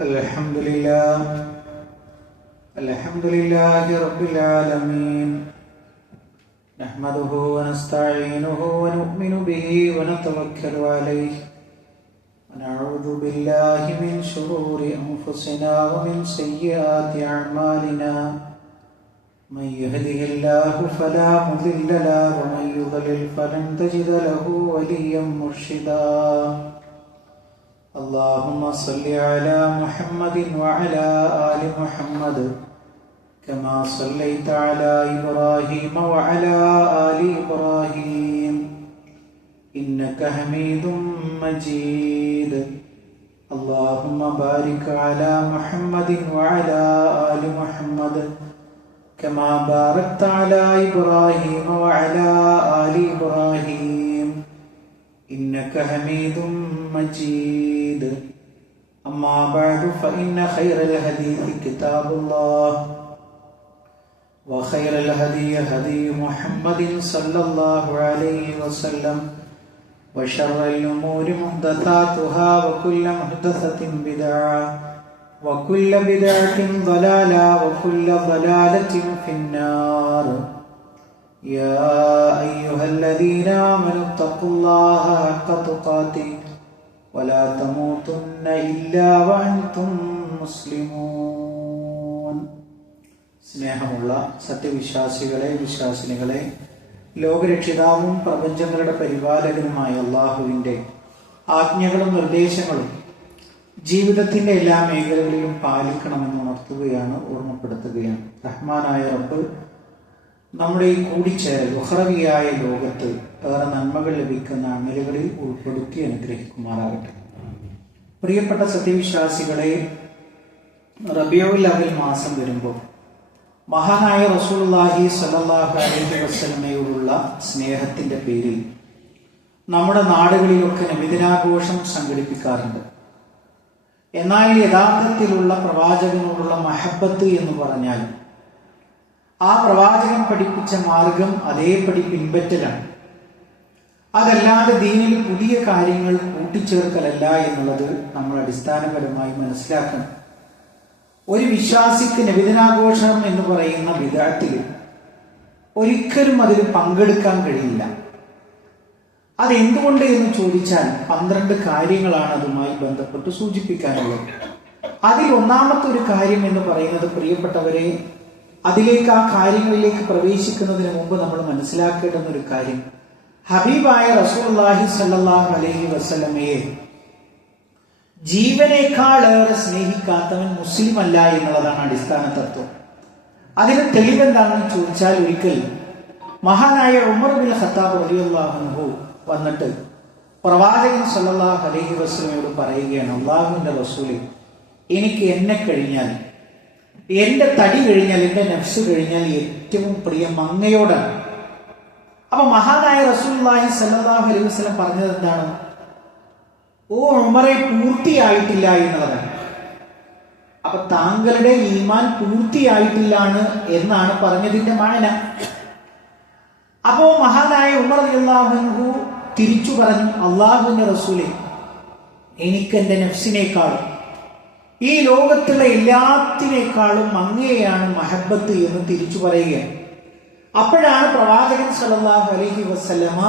الحمد لله رب العالمين نحمده ونستعينه ونؤمن به ونتوكل عليه ونعوذ بالله من شرور أنفسنا ومن سيئات أعمالنا من يهده الله فلا مضل له ومن يضلل فلن تجد له وليا مرشدا اللهم صل على محمد وعلى آل محمد كما صليت على إبراهيم وعلى آل إبراهيم إنك حميد مجيد اللهم بارك على محمد وعلى آل محمد كما باركت على إبراهيم وعلى آل إبراهيم إنك حميد مجيد أما بعد فإن خير الحديث كتاب الله وخير الهدي هدي محمد صلى الله عليه وسلم وشر الأمور محدثاتها وكل محدثة بدعة وكل بدعة ضلالة وكل ضلالة في النار يا أيها الذين آمنوا اتقوا الله حق تقاته ولا تموتن إلا وأنتم مسلمون. സ്നേഹമുള്ള സത്യവിശ്വാസികളെ, വിശ്വാസിനികളെ, ലോകരക്ഷിതാവും പ്രപഞ്ചങ്ങളുടെ പരിപാലകനുമായ അള്ളാഹുവിൻ്റെ ആജ്ഞകളും നിർദ്ദേശങ്ങളും ജീവിതത്തിൻ്റെ എല്ലാ മേഖലകളിലും പാലിക്കണമെന്ന് ഉണർത്തുകയാണ്, ഓർമ്മപ്പെടുത്തുകയാണ്. റഹ്മാനായ റബ്ബ് നമ്മുടെ ഈ കൂടിച്ചേരൽ ഉഖ്റവിയായ ലോകത്ത് ഏറെ നന്മകൾ ലഭിക്കുന്ന അമലുകളിൽ ഉൾപ്പെടുത്തി അനുഗ്രഹിക്കുമാറാകട്ടെ. പ്രിയപ്പെട്ട സത്യവിശ്വാസികളെ, റബീഉൽ അവ്വൽ മാസം വരുമ്പോൾ മഹാനായ റസൂലുള്ളാഹി സ്വല്ലല്ലാഹു അലൈഹി വസല്ലമയോടുള്ള സ്നേഹത്തിന്റെ പേരിൽ നമ്മുടെ നാടുകളിലൊക്കെ നബിദിനാഘോഷം സംഘടിപ്പിക്കാറുണ്ട്. എന്നാൽ യഥാർത്ഥത്തിലുള്ള പ്രവാചകനോടുള്ള മഹബത്ത് എന്ന് പറഞ്ഞാൽ ആ പ്രവാചകൻ പഠിപ്പിച്ച മാർഗം അതേപടി പിൻപറ്റലാണ്. അതല്ലാതെ ദീനിൽ പുതിയ കാര്യങ്ങൾ കൂട്ടിച്ചേർക്കലല്ല എന്നുള്ളത് നമ്മൾ അടിസ്ഥാനപരമായി മനസ്സിലാക്കണം. ഒരു വിശ്വാസിക്ക് നബിദിനാഘോഷം എന്ന് പറയുന്ന ബിദ്അത്തിൽ ഒരിക്കലും അതിൽ പങ്കെടുക്കാൻ കഴിയില്ല. അതെന്തുകൊണ്ട് എന്ന് ചോദിച്ചാൽ 12 കാര്യങ്ങളാണ് അതുമായി ബന്ധപ്പെട്ട് സൂചിപ്പിക്കാനുള്ളത്. അതിൽ ഒന്നാമത്തെ ഒരു കാര്യം എന്ന് പറയുന്നത്, പ്രിയപ്പെട്ടവരെ, അതിലേക്ക് ആ കാര്യങ്ങളിലേക്ക് പ്രവേശിക്കുന്നതിന് മുമ്പ് നമ്മൾ മനസ്സിലാക്കേണ്ടുന്ന ഒരു കാര്യം, ഹബീബായ റസൂലുള്ളാഹി സ്വല്ലല്ലാഹു അലൈഹി വസല്ലമയെ ജീവനേക്കാളേറെ സ്നേഹിക്കാത്തവൻ മുസ്ലിം അല്ല എന്നുള്ളതാണ് അടിസ്ഥാന തത്വം. അതിന് തെളിവെന്താണെന്ന് ചോദിച്ചാൽ, ഒരിക്കൽ മഹാനായ ഉമർ ബിൻ ഖത്താബ് റളിയല്ലാഹു അൻഹു വന്നിട്ട് പ്രവാചകൻ സ്വല്ലല്ലാഹു അലൈഹി വസല്ലമയോട് പറയുകയാണ്, അല്ലാഹുവിന്റെ റസൂലേ, എനിക്ക് എന്നെ കഴിഞ്ഞാൽ, എന്റെ തടി കഴിഞ്ഞാൽ, എന്റെ നഫ്സ് കഴിഞ്ഞാൽ ഏറ്റവും പ്രിയം അങ്ങയോടാണ്. അപ്പൊ മഹാനായ റസൂലുള്ളാഹി സ്വല്ലല്ലാഹു അലൈഹി വസല്ലം പറഞ്ഞത് എന്താണ്? ഓ ഉമറെ, പൂർത്തിയായിട്ടില്ല എന്നുള്ളതാണ്. അപ്പൊ താങ്കളുടെ ഈമാൻ പൂർത്തിയായിട്ടില്ലാണ് എന്നാണ് പറഞ്ഞതിന്റെ മാന. അപ്പോ മഹാനായ ഉമർ റളിയല്ലാഹു അൻഹു തിരിച്ചു പറഞ്ഞു, അല്ലാഹുവിന്റെ റസൂലേ, എനിക്ക് എന്റെ നഫ്സിനേക്കാളും ഈ ലോകത്തുള്ള എല്ലാത്തിനേക്കാളും അങ്ങയെയാണ് മഹബത്ത് എന്ന് തിരിച്ചു പറയുകയാണ്. അപ്പോഴാണ് പ്രവാചകൻ സല്ലല്ലാഹു അലൈഹി വസല്ലമ,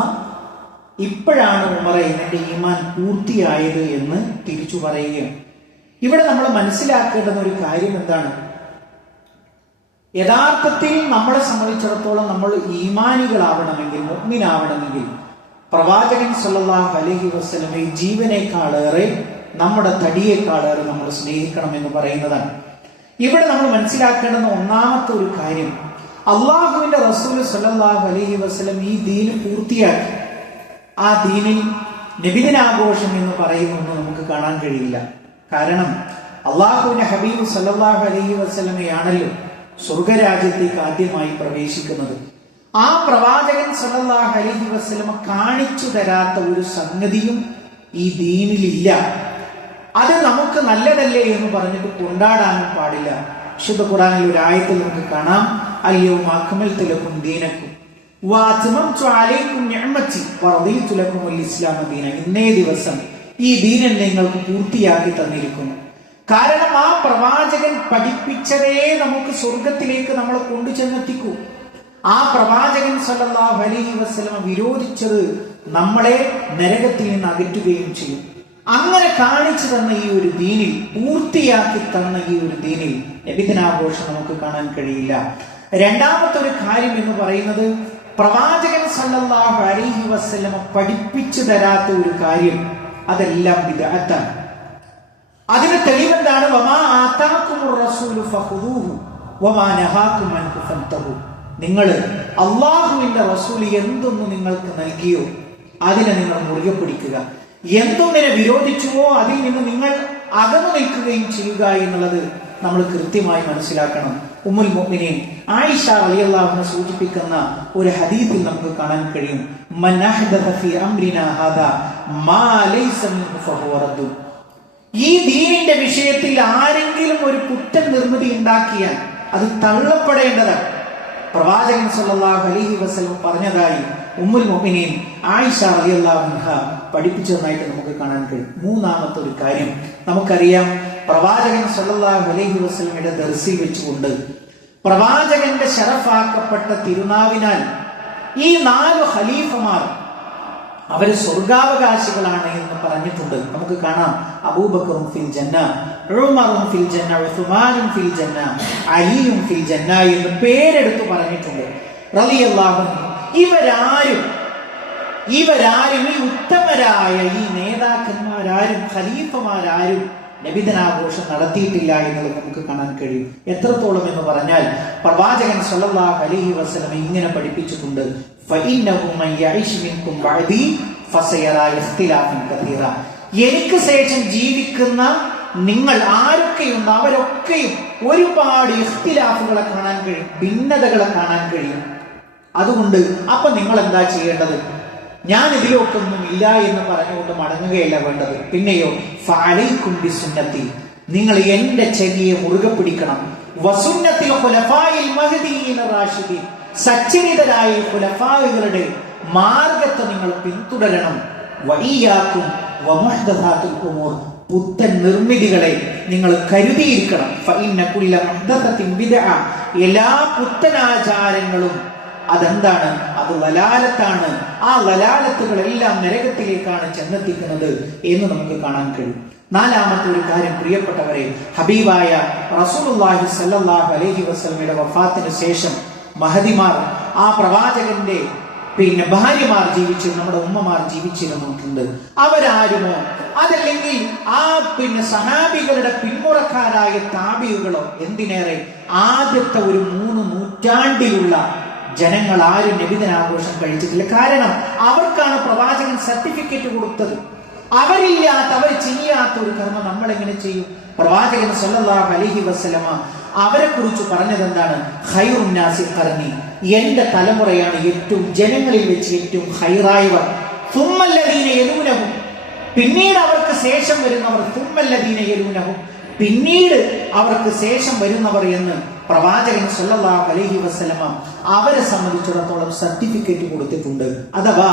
ഇപ്പോഴാണ് ഉമറെ എന്റെ ഈമാൻ പൂർത്തിയായത് എന്ന് തിരിച്ചു പറയുകയാണ്. ഇവിടെ നമ്മൾ മനസ്സിലാക്കേണ്ടുന്ന ഒരു കാര്യം എന്താണ്? യഥാർത്ഥത്തിൽ നമ്മളെ സംബന്ധിച്ചിടത്തോളം നമ്മൾ ഈമാനികളാവണമെങ്കിൽ, മുഅ്മിനാവണമെങ്കിൽ, പ്രവാചകൻ സല്ലല്ലാഹു അലൈഹി വസല്ലമയെ ജീവനേക്കാളേറെ, നമ്മുടെ തടിയേക്കാളേറെ നമ്മൾ സ്നേഹിക്കണം എന്ന് പറയുന്നതാണ്. ഇവിടെ നമ്മൾ മനസ്സിലാക്കേണ്ടുന്ന ഒന്നാമത്തെ ഒരു കാര്യം, അള്ളാഹുവിന്റെ റസൂൽ സല്ലല്ലാഹു അലൈഹി വസല്ലം ഈ ദീന് പൂർത്തിയാക്കി. ആ ദീനിൽ നബിദിനാഘോഷം എന്ന് പറയുന്നൊന്നും നമുക്ക് കാണാൻ കഴിയില്ല. കാരണം അള്ളാഹുവിന്റെ ഹബീബ് സല്ലല്ലാഹു അലൈഹി വസല്ലമയാണല്ലോ സ്വർഗരാജ്യത്തേക്ക് ആദ്യമായി പ്രവേശിക്കുന്നത്. ആ പ്രവാചകൻ സല്ലല്ലാഹു അലൈഹി വസല്ലമ കാണിച്ചു തരാത്ത ഒരു സംഗതിയും ഈ ദീനിലില്ല. അത് നമുക്ക് നല്ലതല്ലേ എന്ന് പറഞ്ഞിട്ട് കൊണ്ടാടാനും പാടില്ല. വിശുദ്ധ ഖുർആനിൽ ഒരു ആയത്തിൽ നമുക്ക് കാണാം, അൽയൗമ അക്മൽതു ലക്കും ദീനക്കും വഅത്മംതു അലൈക്കും നിഅമതി വറദീതു ലക്കുമുൽ ഇസ്ലാമ ദീന. ഇന്നേ ദിവസം ഈ ദീനൻ നിങ്ങൾക്ക് പൂർത്തിയാക്കി തന്നിരിക്കുന്നു, കാരണം ആ പ്രവാചകൻ പഠിപ്പിച്ചതേ നമുക്ക് സ്വർഗത്തിലേക്ക് നമ്മളെ കൊണ്ടുചെന്നെത്തിക്കൂ. ആ പ്രവാചകൻ സല്ലല്ലാഹു അലൈഹി വസല്ലം വിരോധിച്ചത് നമ്മളെ നരകത്തിൽ നിന്ന് അകറ്റുകയും ചെയ്യും. അങ്ങനെ കാണിച്ചു തന്ന ഈ ഒരു ദീനിൽ, പൂർത്തിയാക്കി തന്ന ഈ ഒരു ദീനിൽ നബിദിനാഘോഷം നമുക്ക് കാണാൻ കഴിയില്ല. രണ്ടാമത്തെ ഒരു കാര്യം എന്ന് പറയുന്നത്, പ്രവാചകൻ സല്ലല്ലാഹു അലൈഹി വസല്ലം പഠിപ്പിച്ചു തരാത്ത ഒരു കാര്യം, അതെല്ലാം ബിദ്അത്താണ്. അതിന് തെളിവെന്താണ്? വമാ ആതാകുമുർ റസൂലു ഫഖുദൂഹു വമാ നഹാകും അൻഹു ഫൻതഹു. നിങ്ങൾ അല്ലാഹുവിന്റെ റസൂൽ എന്തൊന്നു നിങ്ങൾക്ക് നൽകിയോ അതിനെ നിങ്ങൾ മുറുകെ പിടിക്കുക, എന്തൊന്നിനെ വിരോധിച്ചുവോ അതിൽ നിന്ന് നിങ്ങൾ അകന്നു നിൽക്കുകയും ചെയ്യുക എന്നുള്ളത് നമ്മൾ കൃത്യമായി മനസ്സിലാക്കണം. ഉമ്മുൽ മുഅ്മിനീൻ ആയിഷ റളിയല്ലാഹു അൻഹ സൂചിപ്പിക്കുന്ന ഒരു ഹദീസിൽ നമുക്ക് കാണാൻ കഴിയും, മൻ അഹ്ദഥ ഫീ അംരിനാ ഹാദാ മാ ലൈസ മിൻഹു ഫഹുവ റദ്ദു. ഈ ദീനിന്റെ വിഷയത്തിൽ ആരെങ്കിലും ഒരു കുറ്റം നിർമ്മിതി ഉണ്ടാക്കിയാൽ അത് തള്ളപ്പെടേണ്ടതാണ്. പ്രവാചകൻ സല്ലല്ലാഹു അലൈഹി വസല്ലം പറഞ്ഞതായി ഉമ്മുൽ മുഅ്മിനീൻ ആയിഷ റളിയല്ലാഹു അൻഹ പഠിപ്പിച്ചതായിട്ട് നമുക്ക് കാണാൻ കഴിയും. മൂന്നാമത്തെ ഒരു കാര്യം നമുക്കറിയാം, പ്രവാചകൻ സല്ലല്ലാഹു അലൈഹി വസല്ലമയുടെ ദർസിൽ വെച്ചുകൊണ്ട് പ്രവാചകന്റെ ശറഫാക്കപ്പെട്ട തിരുനാവിനാൽ ഈ 4 ഖലീഫമാർ അവര് സ്വർഗാവകാശികളാണ് എന്ന് പറഞ്ഞിട്ടുണ്ട്. നമുക്ക് കാണാം, അബൂബക്കറും ഫിൽ ജന്ന, ഉമറും ഫിൽ ജന്ന, ഉസ്മാനും ഫിൽ ജന്ന, അലിയും ഫിൽ ജന്ന എന്ന് പേരെടുത്ത് പറഞ്ഞിട്ടുണ്ട് റളിയല്ലാഹു അൻഹു. ഇവരാരും ഈ ഉത്തമരായ ഈ നേതാക്കന്മാരാരും ഖലീഫമാരാരും നബിദിനാഘോഷം നടത്തിയിട്ടില്ല എന്നുള്ളത് നമുക്ക് കാണാൻ കഴിയും. എത്രത്തോളം എന്ന് പറഞ്ഞാൽ, പ്രവാചകൻ സല്ലല്ലാഹു അലൈഹി വസല്ലം ഇങ്ങനെ പഠിപ്പിച്ചിട്ടുണ്ട്, ഫഇന്നഹു മൻ യഈശ് മിൻകും ബഅദി ഫസയറാ ഇഖ്തിലാഫൻ കതീറ. എനിക്ക് ശേഷം ജീവിക്കുന്ന നിങ്ങൾ ആരൊക്കെയുണ്ട് അവരൊക്കെയും ഒരുപാട് ഇഖ്തിലാഫുകളെ കാണാൻ കഴിയും, ഭിന്നതകളെ കാണാൻ കഴിയും. അതുകൊണ്ട് അപ്പൊ നിങ്ങൾ എന്താ ചെയ്യേണ്ടത്? ഞാൻ ഇതിലൊക്കൊന്നും ഇല്ല എന്ന് പറഞ്ഞുകൊണ്ട് മടങ്ങുകയല്ല വേണ്ടത്. പിന്നെയോ, ഫഅലൈക്കും ബിസുന്നതി, നിങ്ങൾ എന്റെ ചര്യയെ മുറുകെ പിടിക്കണം. വസുന്നത്തിൽ ഖുലഫായിൽ മഹ്ദിയീൻ റാഷിദീൻ, സച്ചരിതരായ ഖുലഫാകളുടെ മാർഗത്തെ നിങ്ങൾ പിന്തുടരണം. വഇയ്യാക്കും വമുഹ്ദസാത്തുൽ ഉമൂർ, പുത്തൻ നിർമ്മിതികളെ നിങ്ങൾ കരുതിയിരിക്കണം. ഫഇന്ന കുല്ല മുഹ്ദസത്തിൻ ബിദ്അ, എല്ലാ പുത്തനാചാരങ്ങളും അതെന്താണ്? അത് ലലാലത്താണ്. ആ ലലാലത്തുകളെല്ലാം നരകത്തിലേക്കാണ് ചെന്നെത്തിക്കുന്നത് എന്ന് നമുക്ക് കാണാൻ കഴിയും. നാലാമത്തെ ഒരു കാര്യം, പ്രിയപ്പെട്ടവരെ, ഹബീബായ റസൂലുള്ളാഹി സ്വല്ലല്ലാഹു അലൈഹി വസല്ലമയുടെ വഫാത്തിന് ശേഷം മഹദിമാർ, ആ പ്രവാചകന്റെ ഭാര്യമാർ ജീവിച്ചിരുന്നു, നമ്മുടെ ഉമ്മമാർ ജീവിച്ചിരുന്നിട്ടുണ്ട്. അവരാരുമോ അതല്ലെങ്കിൽ ആ സഹാബികളുടെ പിന്മുറക്കാരായ താബികളോ, എന്തിനേറെ ആദ്യത്തെ ഒരു 3 നൂറ്റാണ്ടിലുള്ള ജനങ്ങൾ ആരും നബിദിനാഘോഷം കഴിച്ചിട്ടില്ല. കാരണം അവർക്കാണ് പ്രവാചകൻ സർട്ടിഫിക്കറ്റ് കൊടുത്തത്. അവർ ചെയ്യാത്ത ഒരു കർമ്മം നമ്മൾ എങ്ങനെ ചെയ്യും? പ്രവാചകൻ സല്ലല്ലാഹു അലൈഹി വസല്ലമ അവരെ കുറിച്ച് പറഞ്ഞത് എന്താണ്? ഖൈറുൻ നാസി ഖർനി, എന്റെ തലമുറയാണ് ഏറ്റവും, ജനങ്ങളിൽ വെച്ച് ഏറ്റവും ഖൈറായവർ. സുമ്മല്ലദീന യലൂനഹും, പിന്നീട് അവർക്ക് ശേഷം വരുന്നവർ. സുമ്മല്ലദീന യലൂനഹും, പിന്നീട് അവർക്ക് ശേഷം വരുന്നവർ എന്ന് പ്രവാചകൻ സല്ലല്ലാഹു അലൈഹി വസല്ലമ അവരെ സംബന്ധിച്ചിടത്തോളം സർട്ടിഫിക്കറ്റ് കൊടുത്തിട്ടുണ്ട്. അഥവാ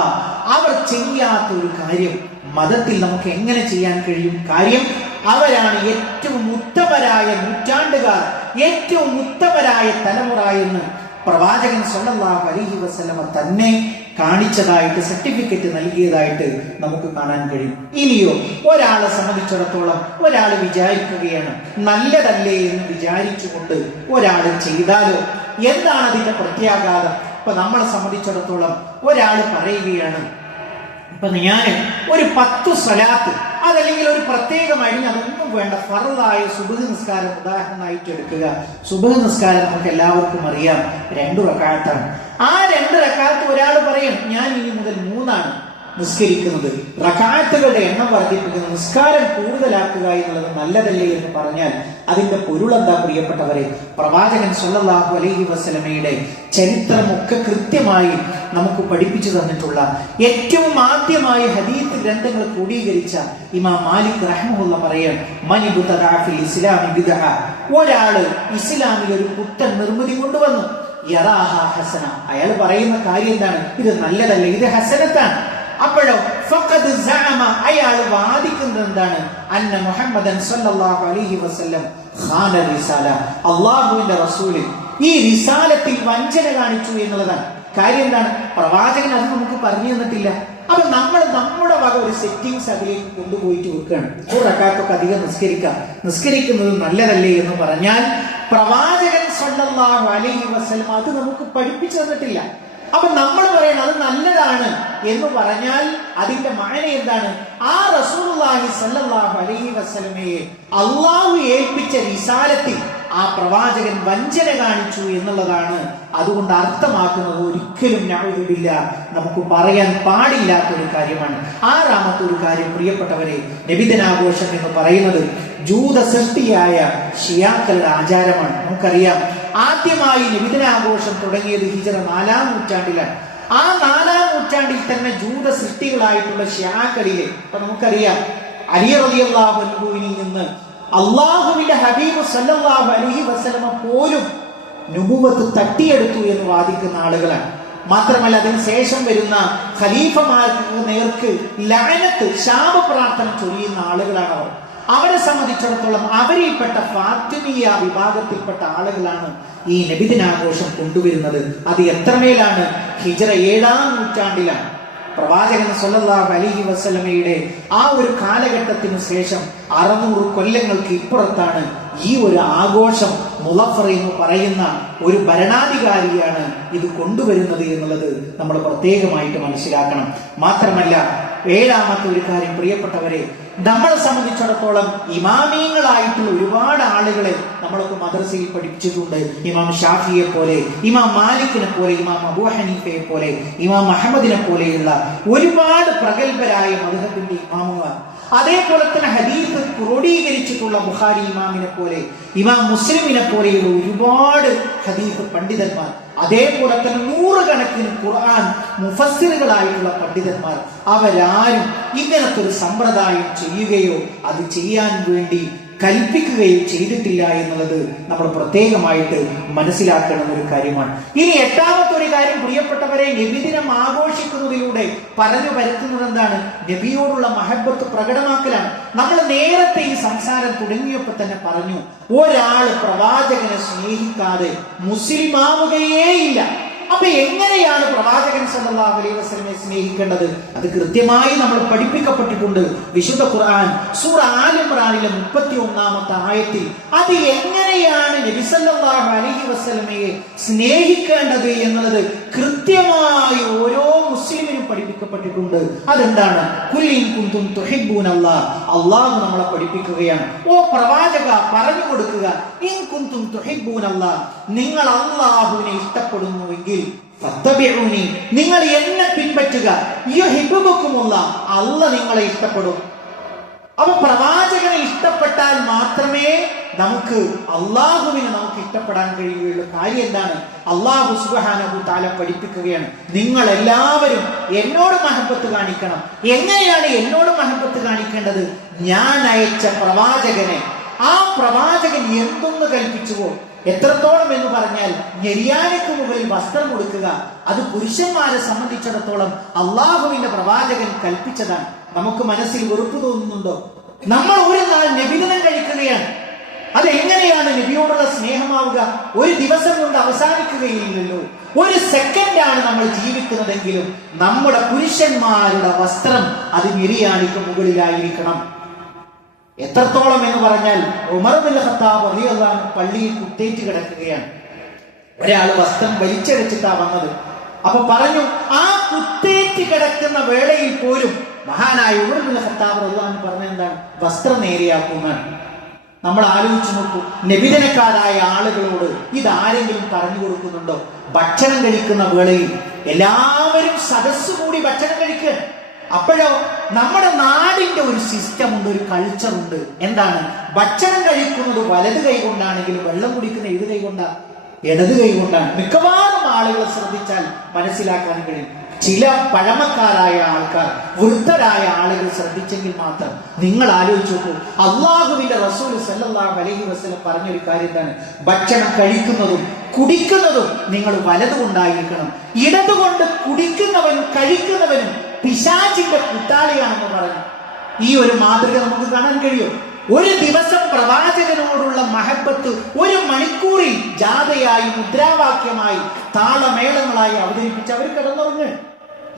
അവർ ചെയ്യാത്ത ഒരു കാര്യം മതത്തിൽ നമുക്ക് എങ്ങനെ ചെയ്യാൻ കഴിയും? കാര്യം അവരാണ് ഏറ്റവും ഉത്തമരായ നൂറ്റാണ്ടുകാർ, ഏറ്റവും ഉത്തമരായ തലമുറ എന്ന് പ്രവാചകൻ സല്ലല്ലാഹു അലൈഹി വസല്ലമ തന്നെ കാണിച്ചതായിട്ട്, സർട്ടിഫിക്കറ്റ് നൽകിയതായിട്ട് നമുക്ക് കാണാൻ കഴിയും. ഇനിയോ, ഒരാളെ സംബന്ധിച്ചിടത്തോളം ഒരാൾ വിചാരിക്കുകയാണ്, നല്ലതല്ലേ എന്ന് വിചാരിച്ചുകൊണ്ട് ഒരാൾ ചെയ്താലോ എന്താണ് അതിന്റെ പ്രത്യാഘാതം? ഇപ്പൊ നമ്മളെ സംബന്ധിച്ചിടത്തോളം ഒരാൾ പറയുകയാണ്, ഇപ്പൊ ഞാൻ ഒരു 10 സ്വലാത്ത്, അതല്ലെങ്കിൽ ഒരു പ്രത്യേകമായി അതൊന്നും വേണ്ട, ഫർളായ സുബ്ഹ് നിസ്കാരം ഉദാഹരണമായിട്ട് എടുക്കുക. സുബ്ഹ് നിസ്കാരം നമുക്ക് എല്ലാവർക്കും അറിയാം 2 റക്അത്താണ്. ആ 2 റക്അത്ത് ഒരാൾ പറയും, ഞാൻ ഇനി മുതൽ 3 നിസ്കരിക്കുന്നത്. റക്അത്തുകളുടെ എണ്ണം വർദ്ധിപ്പിക്കുന്നത്, നിസ്കാരം കൂടുതലാക്കുക എന്നുള്ളത് നല്ലതല്ലേ എന്ന് പറഞ്ഞാൽ അതിന്റെ പൊരുളെന്താ പ്രിയപ്പെട്ടവരെ? പ്രവാചകൻ സല്ലല്ലാഹു അലൈഹി വസല്ലമയുടെ ചരിത്രമൊക്കെ കൃത്യമായി നമുക്ക് പഠിപ്പിച്ചു തന്നിട്ടുള്ള, ഏറ്റവും ആദ്യമായി ഹദീസ് ഗ്രന്ഥങ്ങൾ ക്രോഡീകരിച്ച ഇമാം മാലിക് റഹ്മഹുള്ള പറയാൻ, മനിബുതദഅ ഫിൽ ഇസ്ലാമി ബിദ്അ, ഒരാള് ഇസ്ലാമിൽ ഒരു പുത്തൻ നിർമ്മിതി കൊണ്ടുവന്നു. യറാഹ ഹസന, അയാൾ പറയുന്ന കാര്യം എന്താണ്? ഇത് നല്ലതല്ല, ഇത് ഹസനത്താണ്. അപ്പോഴോ ഫഖദ് സഅമ, അയാൾ വാദിക്കുന്നത് എന്താണ്? അന്ന മുഹമ്മദൻ സല്ലല്ലാഹു അലൈഹി വസല്ലം ഖാന റിസാല, അല്ലാഹുവിന്റെ റസൂല് ഈ റിസാലത്തിൽ വഞ്ചന കാണിച്ചു എന്നുള്ളതാണ്. കാര്യം എന്താണ്? പ്രവാചകൻ അത് നമുക്ക് പറഞ്ഞു തന്നിട്ടില്ല. അപ്പൊ നമ്മൾ നമ്മുടെ വക ഒരു സെറ്റിങ്സ് അതിലേക്ക് കൊണ്ടുപോയിട്ട് വെക്കുകയാണ്. ഒരു റക്അത്തൊക്കെ അധികം നിസ്കരിക്കുന്നത് നല്ലതല്ലേ എന്ന് പറഞ്ഞാൽ പ്രവാചകൻ സല്ലല്ലാഹു അലൈഹി വസല്ലം അത് നമുക്ക് പഠിപ്പിച്ചു തന്നിട്ടില്ല. അപ്പൊ നമ്മൾ പറയുന്നത് അത് നല്ലതാണ് എന്ന് പറഞ്ഞാൽ അതിന്റെ മഅന എന്താണ്? ആ റസൂലുള്ളാഹി സ്വല്ലല്ലാഹു അലൈഹി വസല്ലമയെ അല്ലാഹു ഏൽപ്പിച്ച റിസാലത്തിൽ ആ പ്രവാചകൻ വഞ്ചന കാണിച്ചു എന്നുള്ളതാണ് അതുകൊണ്ട് അർത്ഥമാക്കുന്നത്. ഒരിക്കലും നഅൂദു ബില്ലാഹ് നമുക്ക് പറയാൻ പാടില്ലാത്തൊരു കാര്യമാണ്. ആറാമത്തെ ഒരു കാര്യം പ്രിയപ്പെട്ടവരെ, നബിദിനാഘോഷം എന്ന് പറയുന്നത് ജൂത സൃഷ്ടിയായ ഷിയാക്കളുടെ ആചാരമാണ്. നമുക്കറിയാം, ആദ്യമായി നബിദിനാഘോഷം തുടങ്ങിയത് ഹിജ്റ 4-ാം നൂറ്റാണ്ടിലാണ്. ആ 4-ാം നൂറ്റാണ്ടിൽ തന്നെ ജൂത സൃഷ്ടികളായിട്ടുള്ള ഷിയാക്കളിലെ, ഇപ്പൊ നമുക്കറിയാം, അലി റളിയല്ലാഹു അൻഹുവിൽ നിന്ന് അള്ളാഹുവിന്റെ ഹബീബ് സല്ലല്ലാഹു അലൈഹി വസല്ലമ പോലും നുബുവത്ത് തട്ടിയെടുത്തു എന്ന് വാദിക്കുന്ന ആളുകളാണ്. മാത്രമല്ല അതിന് ശേഷം വരുന്ന ഖലീഫമാർക്ക് നേർക്ക് ലഅനത്ത്, ശാപപ്രാർത്ഥന ചൊല്ലുന്ന ആളുകളാണ് അവർ. അവരെ സംബന്ധിച്ചിടത്തോളം അവരിൽപ്പെട്ട ഫാത്തിമിയ വിഭാഗത്തിൽപ്പെട്ട ആളുകളാണ് ഈ നബിദിനാഘോഷം കൊണ്ടുവരുന്നത്. അത് എത്രമേലാണ്? ഹിജ്റ 7-ാം നൂറ്റാണ്ടിലാണ്. പ്രവാചകൻ സല്ലല്ലാഹു അലൈഹി വസല്ലമയുടെ ആ ഒരു കാലഘട്ടത്തിനു ശേഷം 600 കൊല്ലങ്ങൾക്ക് ഇപ്പുറത്താണ് ഈ ഒരു ആഘോഷം മുളഫർ എന്ന് പറയുന്ന ഒരു ഭരണാധികാരിയാണ് ഇത് കൊണ്ടുവരുന്നത് എന്നുള്ളത് നമ്മൾ പ്രത്യേകമായിട്ട് മനസ്സിലാക്കണം. മാത്രമല്ല, ഏഴാമത്തെ ഒരു കാര്യം പ്രിയപ്പെട്ടവരെ, നമ്മളെ സംബന്ധിച്ചിടത്തോളം ഇമാമീങ്ങളായിട്ടുള്ള ഒരുപാട് ആളുകളെ നമ്മളൊക്കെ മദ്രസയിൽ പഠിപ്പിച്ചിട്ടുണ്ട്. ഇമാം ഷാഫിയെ പോലെ, ഇമാം മാലിക്കിനെ പോലെ, ഇമാം അബൂ ഹനീഫയെ പോലെ, ഇമാം അഹമ്മദിനെ പോലെയുള്ള ഒരുപാട് പ്രഗത്ഭരായ മദ്ഹബിന്റെ ഇമാമുമാർ, അതേപോലെ തന്നെ ഹദീസ് ക്രോഡീകരിച്ചിട്ടുള്ള ബുഖാരി ഇമാമിനെ പോലെ, ഇമാം മുസ്ലിമിനെ പോലെയുള്ള ഒരുപാട് ഹദീസ് പണ്ഡിതന്മാർ, അതേപോലെ തന്നെ 100 കണക്കിന് ഖുർആൻ മുഫസ്സിറുകളായിട്ടുള്ള പണ്ഡിതന്മാർ, അവരാരും ഇങ്ങനത്തെ ഒരു സമ്പ്രദായം ചെയ്യുകയോ അത് ചെയ്യാൻ വേണ്ടി കൽപ്പിക്കുകയോ ചെയ്തിട്ടില്ല എന്നുള്ളത് നമ്മൾ പ്രത്യേകമായിട്ട് മനസ്സിലാക്കണം ഒരു കാര്യമാണ്. ഇനി 8ാമത്തെ ഒരു കാര്യം പ്രിയപ്പെട്ടവരെ, നബിദിനം ആഘോഷിക്കുന്നതിലൂടെ പറഞ്ഞു വരുത്തുന്നത് എന്താണ്? നബിയോടുള്ള മഹബത്ത് പ്രകടമാക്കലാണ്. നമ്മൾ നേരത്തെ ഈ സംസാരം തുടങ്ങിയപ്പോൾ തന്നെ പറഞ്ഞു, ഒരാള് പ്രവാചകനെ സ്നേഹിക്കാതെ മുസ്ലിം ആവുകയേയില്ല. അപ്പൊ എങ്ങനെയാണ് പ്രവാചകൻ സല്ലല്ലാഹു അലൈഹി വസല്ലമയെ സ്നേഹിക്കേണ്ടത്? അത് കൃത്യമായി നമ്മൾ പഠിപ്പിക്കപ്പെട്ടിട്ടുണ്ട്. വിശുദ്ധ ഖുർആൻ സൂറ ആൽ ഇംറാനിലെ 31-ാമത്തെ ആയത്തിൽ അത് എങ്ങനെയാണ് നബി സല്ലല്ലാഹു അലൈഹി വസല്ലമയെ സ്നേഹിക്കേണ്ടത് എന്നുള്ളത് കൃത്യമായി ഓരോ മുസ്ലിമിനും പഠിപ്പിക്കപ്പെട്ടിട്ടുണ്ട്. അതെന്താണ്? ഖുൽ ഇൻ കുൻതും തുഹിബ്ബൂനല്ലാഹ്, അല്ലാഹു നമ്മളെ പഠിപ്പിക്കുകയാണ്, ഓ പ്രവാചക പറഞ്ഞു കൊടുക്കുക, ഇൻ കുൻതും തുഹിബ്ബൂനല്ലാഹ്, നിങ്ങൾ അല്ലാഹുവിനെ ഇഷ്ടപ്പെടുന്നുവെങ്കിൽ ഫത്തബിഉനി, നിങ്ങൾ എന്നെ പിൻപറ്റുക, യുഹിബ്ബുകുമുല്ലാഹ്, അല്ലാഹ് നിങ്ങളെ ഇഷ്ടപ്പെടും. അപ്പൊ പ്രവാചകനെ ഇഷ്ടപ്പെട്ടാൽ മാത്രമേ നമുക്ക് അള്ളാഹുവിനെ നമുക്ക് ഇഷ്ടപ്പെടാൻ കഴിയുകയുള്ളൂ. കാര്യം എന്താണ്? അള്ളാഹു സുബ്ഹാനഹു തആല പഠിപ്പിക്കുകയാണ്, നിങ്ങൾ എല്ലാവരും എന്നോട് മഹബത്ത് കാണിക്കണം. എങ്ങനെയാണ് എന്നോട് മഹബത്ത് കാണിക്കേണ്ടത്? ഞാൻ അയച്ച പ്രവാചകനെ, ആ പ്രവാചകൻ എന്തൊന്ന് കൽപ്പിച്ചുവോ, എത്രത്തോളം എന്ന് പറഞ്ഞാൽ ഞെരിയാനയ്ക്ക് മുകളിൽ വസ്ത്രം കൊടുക്കുക, അത് പുരുഷന്മാരെ സംബന്ധിച്ചിടത്തോളം അള്ളാഹുവിന്റെ പ്രവാചകൻ കൽപ്പിച്ചതാണ്. നമുക്ക് മനസ്സിൽ വെറുപ്പ് തോന്നുന്നുണ്ടോ? നമ്മൾ ഒരു നാൾ നബിദിനം കഴിക്കുകയാണ്. അതെങ്ങനെയാണ് നബിയോടുള്ള സ്നേഹമാവുക? ഒരു ദിവസം കൊണ്ട് അവസാനിക്കുകയില്ലല്ലോ. ഒരു സെക്കൻഡാണ് നമ്മൾ ജീവിക്കുന്നതെങ്കിലും നമ്മുടെ പുരുഷന്മാരുടെ വസ്ത്രം അത് ഞെരിയാണിക്ക് മുകളിലായിരിക്കണം. എത്രത്തോളം എന്ന് പറഞ്ഞാൽ ഉമർ ഇബ്നുൽ ഖത്താബ് റളിയല്ലാഹു അൻഹു പള്ളിയിൽ കുത്തേറ്റ് കിടക്കുകയാണ്. ഒരാൾ വസ്ത്രം വലിച്ചെടുത്തിട്ടാ വന്നത്. അപ്പൊ പറഞ്ഞു, ആ കുത്തേറ്റ് കിടക്കുന്ന വേളയിൽ പോലും മഹാനായ ഉമർ ഇബ്നുൽ ഖത്താബ് റളിയല്ലാഹു അൻഹു പറഞ്ഞ എന്താണ്? വസ്ത്രം നേരെയാക്കുന്നതാണ്. നമ്മൾ ആലോചിച്ചു നോക്കൂ, നബിദിനക്കാരായ ആളുകളോട് ഇതാരെങ്കിലും പറഞ്ഞു കൊടുക്കുന്നുണ്ടോ? ഭക്ഷണം കഴിക്കുന്ന വേളയിൽ എല്ലാവരും സദസ്സ് കൂടി ഭക്ഷണം കഴിക്കുക. അപ്പോഴോ നമ്മുടെ നാടിന്റെ ഒരു സിസ്റ്റം ഉണ്ട്, ഒരു കൾച്ചർ ഉണ്ട്. എന്താണ്? ഭക്ഷണം കഴിക്കുന്നത് വലത് കൈ കൊണ്ടാണെങ്കിലും വെള്ളം കുടിക്കുന്ന ഏത് കൈ കൊണ്ടാണ്? ഇടത് കൈ കൊണ്ടാണ്. മിക്കവാറും ആളുകൾ ശ്രദ്ധിച്ചാൽ മനസ്സിലാക്കാൻ കഴിയും. ചില പഴമക്കാരായ ആൾക്കാർ, വൃദ്ധരായ ആളുകൾ ശ്രദ്ധിച്ചെങ്കിൽ മാത്രം. നിങ്ങൾ ആലോചിച്ച് നോക്കൂ, അള്ളാഹുവിന്റെ റസൂൽ സല്ലല്ലാഹു അലൈഹി വസല്ലം പറഞ്ഞൊരു കാര്യം എന്താണ്? ഭക്ഷണം കഴിക്കുന്നതും കുടിക്കുന്നതും നിങ്ങൾ വലതുകൊണ്ടായിരിക്കണം. ഇടതുകൊണ്ട് കുടിക്കുന്നവനും കഴിക്കുന്നവനും പിശാചിന്റെ കൂട്ടാളിയാണെന്ന് പറഞ്ഞു. ഈ ഒരു മാതൃക നമുക്ക് കാണാൻ കഴിയും. ഒരു ദിവസം പ്രവാചകനോടുള്ള മഹബത്ത് 1 മണിക്കൂറിൽ ജാഥയായി, മുദ്രാവാക്യമായി, താളമേളങ്ങളായി അവതരിപ്പിച്ച് അവർ കിടന്നുറങ്ങ്.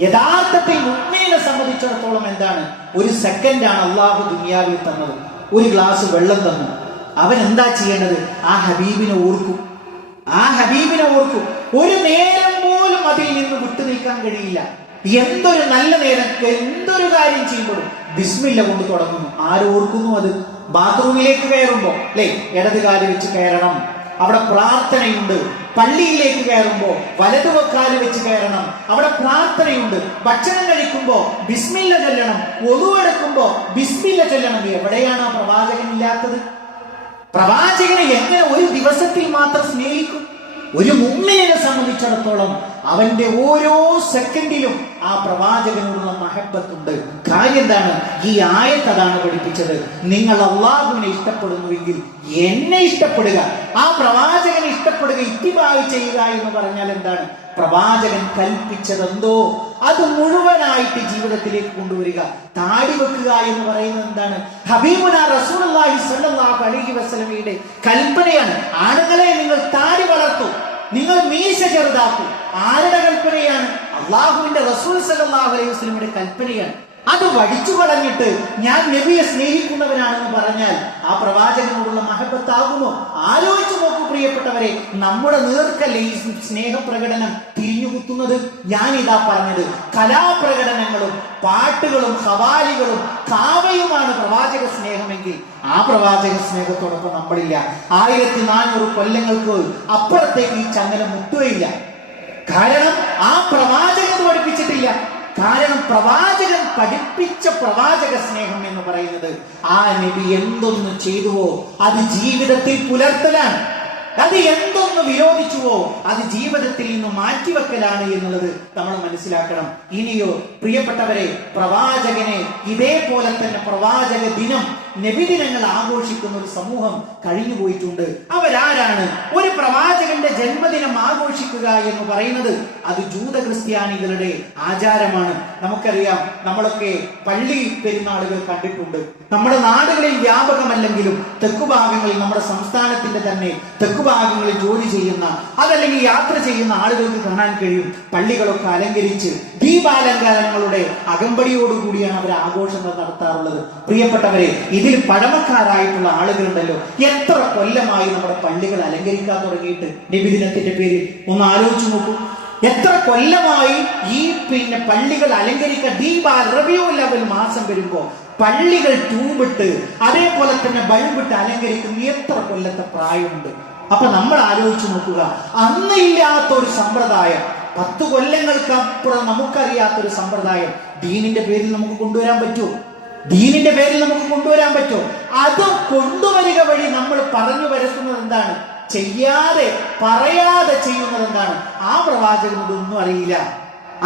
യഥാർത്ഥത്തിൽ മുഅ്മിനെ സംബന്ധിച്ചിടത്തോളം എന്താണ്? 1 സെക്കൻഡാണ് അള്ളാഹു ദുനിയാവിൽ തന്നത്. 1 ഗ്ലാസ് വെള്ളം തന്നു. അവൻ എന്താ ചെയ്യേണ്ടത്? ആ ഹബീബിനെ ഓർക്കും. ആ ഹബീബിനെ ഓർക്കും. 1 നേരം പോലും അതിൽ നിന്ന് വിട്ടു നിൽക്കാൻ കഴിയില്ല. എന്തൊരു നല്ല നേരം, എന്തൊരു കാര്യം ചെയ്യുമ്പോഴും ബിസ്മില്ല കൊണ്ട് തുടങ്ങുന്നു. ആരോർക്കുന്നു അത്? ബാത്റൂമിലേക്ക് കയറുമ്പോ അല്ലെ, ഇടത് കാല് വെച്ച് കയറണം, അവിടെ പ്രാർത്ഥനയുണ്ട്. പള്ളിയിലേക്ക് കയറുമ്പോ വലതുകാല് വെച്ച് കയറണം, അവിടെ പ്രാർത്ഥനയുണ്ട്. ഭക്ഷണം കഴിക്കുമ്പോ ബിസ്മില്ല ചൊല്ലണം, ഒളു എടുക്കുമ്പോ ബിസ്മില്ല ചൊല്ലണം. എവിടെയാണ് ആ പ്രവാചകൻ ഇല്ലാത്തത്? പ്രവാചകനെ എങ്ങനെ 1 ദിവസത്തിൽ മാത്രം സ്നേഹിക്കും? ഒരു മുഅ്മിനെ സംബന്ധിച്ചിടത്തോളം അവന്റെ ഓരോ സെക്കൻഡിലും ആ പ്രവാചകനോടുള്ള മഹബത്തുണ്ട്. കാര്യം എന്താണ്? ഈ ആയത്ത് അതാണ് പഠിപ്പിച്ചത്. നിങ്ങൾ അള്ളാഹുവിനെ ഇഷ്ടപ്പെടുന്നുവെങ്കിൽ എന്നെ ഇഷ്ടപ്പെടുക, ആ പ്രവാചകനെ ഇഷ്ടപ്പെടുക, ഇത്തിബാഅ് ചെയ്യുക എന്ന് പറഞ്ഞാൽ എന്താണ്? പ്രവാചകൻ കൽപ്പിച്ചതെന്തോ അത് മുഴുവനായിട്ട് ജീവിതത്തിലേക്ക് കൊണ്ടുവരിക. താടി വെക്കുക എന്ന് പറയുന്നത് എന്താണ്? ഹബീബുനാ റസൂലുള്ളാഹി സ്വല്ലല്ലാഹു അലൈഹി വസല്ലമയുടെ കൽപ്പനയാണ്. ആണുങ്ങളെ, നിങ്ങൾ താടി വളർത്തൂ, നിങ്ങൾ മീശ ചെറുതാക്കൂ. ആരുടെ കൽപ്പനയാണ്? അള്ളാഹുവിന്റെ റസൂൽ സല്ലല്ലാഹു അലൈഹി വസല്ലമയുടെ കൽപ്പനയാണ്. അത് വടിച്ചു കളഞ്ഞിട്ട് ഞാൻ നബിയെ സ്നേഹിക്കുന്നവനാണെന്ന് പറഞ്ഞാൽ ആ പ്രവാചകനോടുള്ള മഹബത്താകുമോ? ആലോചിച്ചു നോക്കൂ പ്രിയപ്പെട്ടവരെ. നമ്മുടെ നേർക്കല്ലേ ഈ സ്നേഹപ്രകടനം തിരിഞ്ഞുകുത്തുന്നത്? ഞാനിതാ പറഞ്ഞത്, കലാപ്രകടനങ്ങളും പാട്ടുകളും ഖവാലികളും കാവയുമാണ് പ്രവാചക സ്നേഹമെങ്കിൽ ആ പ്രവാചക സ്നേഹത്തോടൊപ്പം നമ്മളില്ല. 1400 കൊല്ലങ്ങൾക്ക് അപ്പുറത്തേക്ക് ഈ ചങ്ങല മുട്ടുകയില്ല. കാരണം ആ പ്രവാചകൻ പഠിപ്പിച്ചിട്ടില്ല. കാരണം പ്രവാചകൻ പഠിപ്പിച്ച പ്രവാചക സ്നേഹം എന്ന് പറയുന്നത് ആ നബി എന്തൊന്ന് ചെയ്തുവോ അത് ജീവിതത്തിൽ പുലർത്തലാണ്. അത് എന്തൊന്ന് വിരോധിച്ചുവോ അത് ജീവിതത്തിൽ നിന്ന് മാറ്റിവെക്കലാണ് എന്നുള്ളത് നമ്മൾ മനസ്സിലാക്കണം. ഇനിയോ പ്രിയപ്പെട്ടവരെ, പ്രവാചകനെ ഇതേപോലെ തന്നെ പ്രവാചക ദിനം, നബിദിനങ്ങൾ ആഘോഷിക്കുന്ന ഒരു സമൂഹം കഴിഞ്ഞുപോയിട്ടുണ്ട്. അവരാരാണ്? ഒരു പ്രവാചകന്റെ ജന്മദിനം ആഘോഷിക്കുക എന്ന് പറയുന്നത് അത് ജൂത ക്രിസ്ത്യാനികളുടെ ആചാരമാണ്. നമുക്കറിയാം, നമ്മളൊക്കെ പള്ളി പെരുന്നാളുകൾ കണ്ടിട്ടുണ്ട്. നമ്മുടെ നാടുകളിൽ വ്യാപകമല്ലെങ്കിലും തെക്കുഭാഗങ്ങളിൽ, നമ്മുടെ സംസ്ഥാനത്തിന്റെ തന്നെ തെക്കുഭാഗങ്ങളിൽ ജോലി ചെയ്യുന്ന അതല്ലെങ്കിൽ യാത്ര ചെയ്യുന്ന ആളുകൾക്ക് കാണാൻ കഴിയും. പള്ളികളൊക്കെ അലങ്കരിച്ച് ദീപാലങ്കാരങ്ങളുടെ അകമ്പടിയോടുകൂടിയാണ് അവർ ആഘോഷങ്ങൾ നടത്താറുള്ളത്. പ്രിയപ്പെട്ടവരെ, ഇതിൽ പഴമക്കാരായിട്ടുള്ള ആളുകളുണ്ടല്ലോ. എത്ര കൊല്ലമായി നമ്മുടെ പള്ളികൾ അലങ്കരിക്കാൻ തുടങ്ങിയിട്ട് നബിദിനത്തിന്റെ പേരിൽ? ഒന്ന് ആലോചിച്ചു നോക്കൂ. എത്ര കൊല്ലമായി ഈ പള്ളികൾ അലങ്കരിക്കാൻ? റബീഉൽ അവ്വൽ മാസം വരുമ്പോ പള്ളികൾ ട്യൂബിട്ട് അതേപോലെ തന്നെ ബൾബിട്ട് അലങ്കരിക്കുന്ന എത്ര കൊല്ലത്തെ പ്രായമുണ്ട്? അപ്പൊ നമ്മൾ ആലോചിച്ചു നോക്കുക. അന്ന് ഇല്ലാത്ത ഒരു സമ്പ്രദായം, 10 കൊല്ലങ്ങൾക്കപ്പുറം നമുക്കറിയാത്തൊരു സമ്പ്രദായം ദീനിന്റെ പേരിൽ നമുക്ക് കൊണ്ടുവരാൻ പറ്റുമോ? ദീനിന്റെ പേരിൽ നമുക്ക് കൊണ്ടുവരാൻ പറ്റുമോ? അത് കൊണ്ടുവരിക വഴി നമ്മൾ പറഞ്ഞു വരുത്തുന്നത് എന്താണ്? ചെയ്യാതെ പറയാതെ ചെയ്യുന്നത് എന്താണ്? ആ പ്രവാചകൻ ഇതൊന്നും അറിയില്ല.